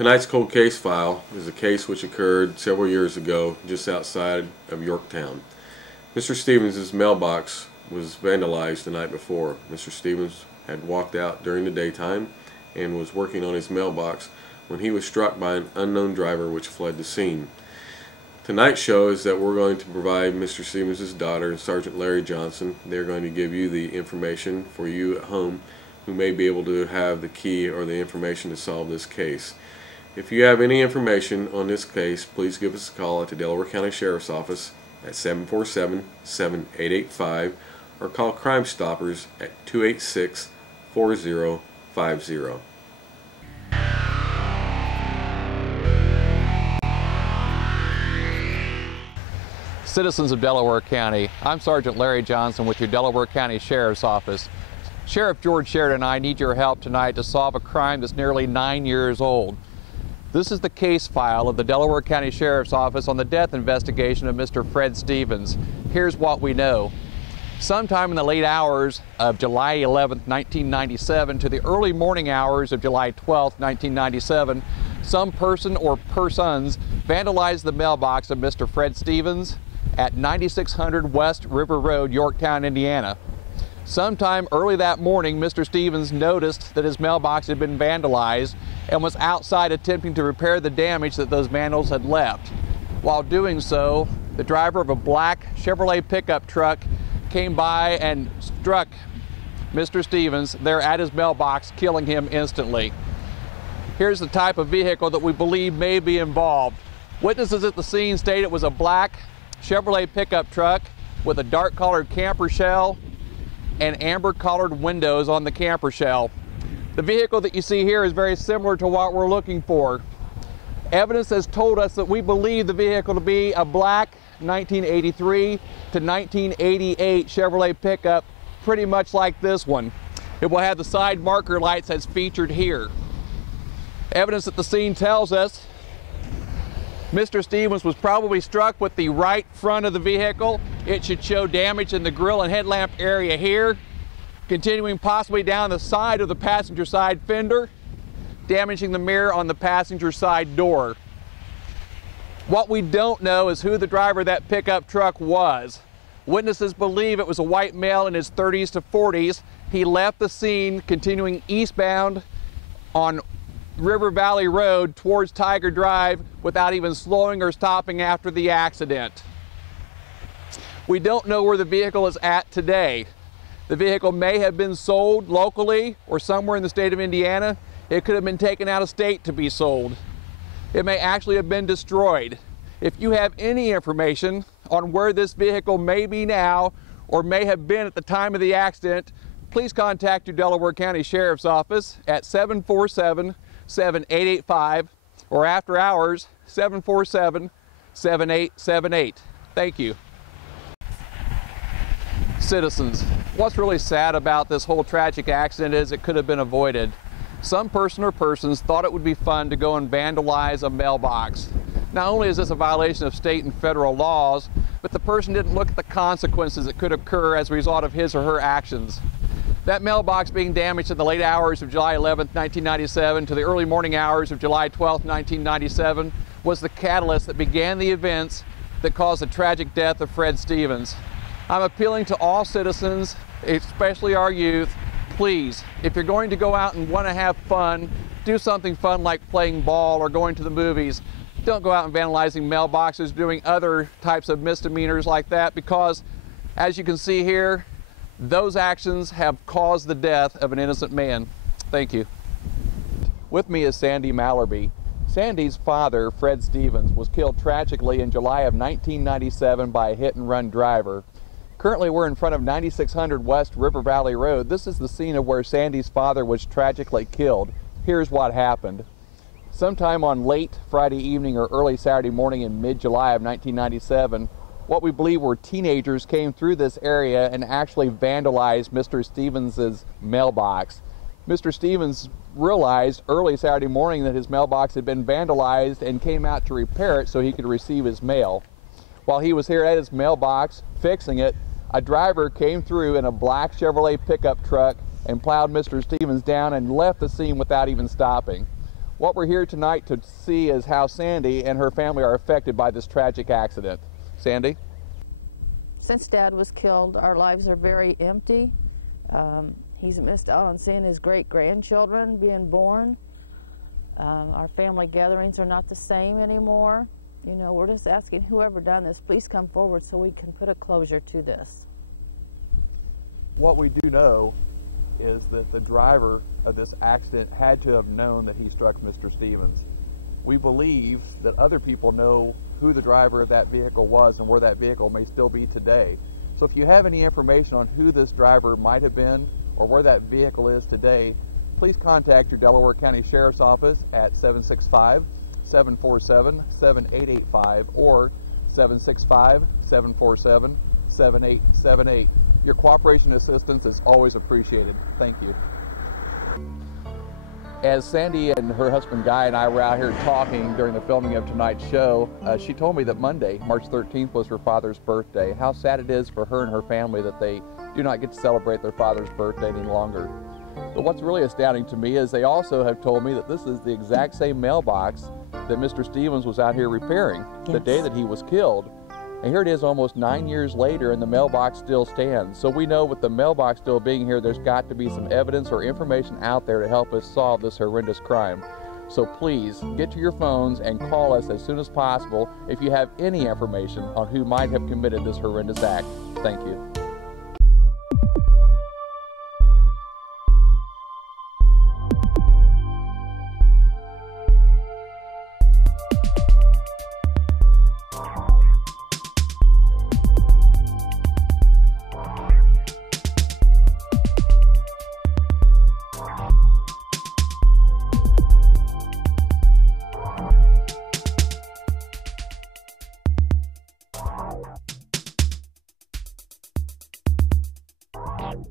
Tonight's cold case file is a case which occurred several years ago just outside of Yorktown. Mr. Stevens' mailbox was vandalized the night before. Mr. Stevens had walked out during the daytime and was working on his mailbox when he was struck by an unknown driver which fled the scene. Tonight's show is that we're going to provide Mr. Stevens' daughter, Sergeant Larry Johnson. They're going to give you the information for you at home who may be able to have the key or the information to solve this case. If you have any information on this case, please give us a call at the Delaware County Sheriff's Office at 747-7885 or call Crime Stoppers at 286-4050. Citizens of Delaware County, I'm Sergeant Larry Johnson with your Delaware County Sheriff's Office. Sheriff George Sheridan and I need your help tonight to solve a crime that's nearly 9 years old. This is the case file of the Delaware County Sheriff's Office on the death investigation of Mr. Fred Stevens. Here's what we know. Sometime in the late hours of July 11, 1997 to the early morning hours of July 12, 1997, some person or persons vandalized the mailbox of Mr. Fred Stevens at 9600 West River Road, Yorktown, Indiana. Sometime early that morning, Mr. Stevens noticed that his mailbox had been vandalized and was outside attempting to repair the damage that those vandals had left. While doing so, the driver of a black Chevrolet pickup truck came by and struck Mr. Stevens there at his mailbox, killing him instantly. Here's the type of vehicle that we believe may be involved. Witnesses at the scene state it was a black Chevrolet pickup truck with a dark colored camper shell and amber colored windows on the camper shell. The vehicle that you see here is very similar to what we're looking for. Evidence has told us that we believe the vehicle to be a black 1983 to 1988 Chevrolet pickup, pretty much like this one. It will have the side marker lights as featured here. Evidence at the scene tells us Mr. Stevens was probably struck with the right front of the vehicle. It should show damage in the grille and headlamp area here, continuing possibly down the side of the passenger side fender, damaging the mirror on the passenger side door. What we don't know is who the driver of that pickup truck was. Witnesses believe it was a white male in his 30s to 40s. He left the scene continuing eastbound on River Valley Road towards Tiger Drive without even slowing or stopping after the accident. We don't know where the vehicle is at today. The vehicle may have been sold locally or somewhere in the state of Indiana. It could have been taken out of state to be sold. It may actually have been destroyed. If you have any information on where this vehicle may be now or may have been at the time of the accident, please contact your Delaware County Sheriff's Office at 747-7885 or after hours 747-7878. Thank you. Citizens, what's really sad about this whole tragic accident is it could have been avoided. Some person or persons thought it would be fun to go and vandalize a mailbox. Not only is this a violation of state and federal laws, but the person didn't look at the consequences that could occur as a result of his or her actions. That mailbox being damaged in the late hours of July 11, 1997 to the early morning hours of July 12, 1997 was the catalyst that began the events that caused the tragic death of Fred Stevens. I'm appealing to all citizens, especially our youth, please, if you're going to go out and want to have fun, do something fun like playing ball or going to the movies. Don't go out and vandalizing mailboxes, doing other types of misdemeanors like that, because as you can see here, those actions have caused the death of an innocent man. Thank you. With me is Sandy Mallerby. Sandy's father, Fred Stevens, was killed tragically in July of 1997 by a hit-and-run driver. Currently, we're in front of 9600 West River Valley Road. This is the scene of where Sandy's father was tragically killed. Here's what happened. Sometime on late Friday evening or early Saturday morning in mid-July of 1997, what we believe were teenagers came through this area and actually vandalized Mr. Stevens' mailbox. Mr. Stevens realized early Saturday morning that his mailbox had been vandalized and came out to repair it so he could receive his mail. While he was here at his mailbox fixing it, a driver came through in a black Chevrolet pickup truck and plowed Mr. Stevens down and left the scene without even stopping. What we're here tonight to see is how Sandy and her family are affected by this tragic accident. Sandy? Since Dad was killed, our lives are very empty. He's missed out on seeing his great-grandchildren being born. Our family gatherings are not the same anymore. You know, we're just asking whoever done this, please come forward so we can put a closure to this. What we do know is that the driver of this accident had to have known that he struck Mr. Stevens. We believe that other people know who the driver of that vehicle was and where that vehicle may still be today. So if you have any information on who this driver might have been or where that vehicle is today, please contact your Delaware County Sheriff's Office at 765-747-7885 or 765-747-7878. Your cooperation and assistance is always appreciated. Thank you. As Sandy and her husband Guy and I were out here talking during the filming of tonight's show, she told me that Monday, March 13th, was her father's birthday. How sad it is for her and her family that they do not get to celebrate their father's birthday any longer. But what's really astounding to me is they also have told me that this is the exact same mailbox that Mr. Stevens was out here repairing the day that he was killed. And here it is almost 9 years later and the mailbox still stands. So we know with the mailbox still being here, there's got to be some evidence or information out there to help us solve this horrendous crime. So please get to your phones and call us as soon as possible if you have any information on who might have committed this horrendous act. Thank you. Wow.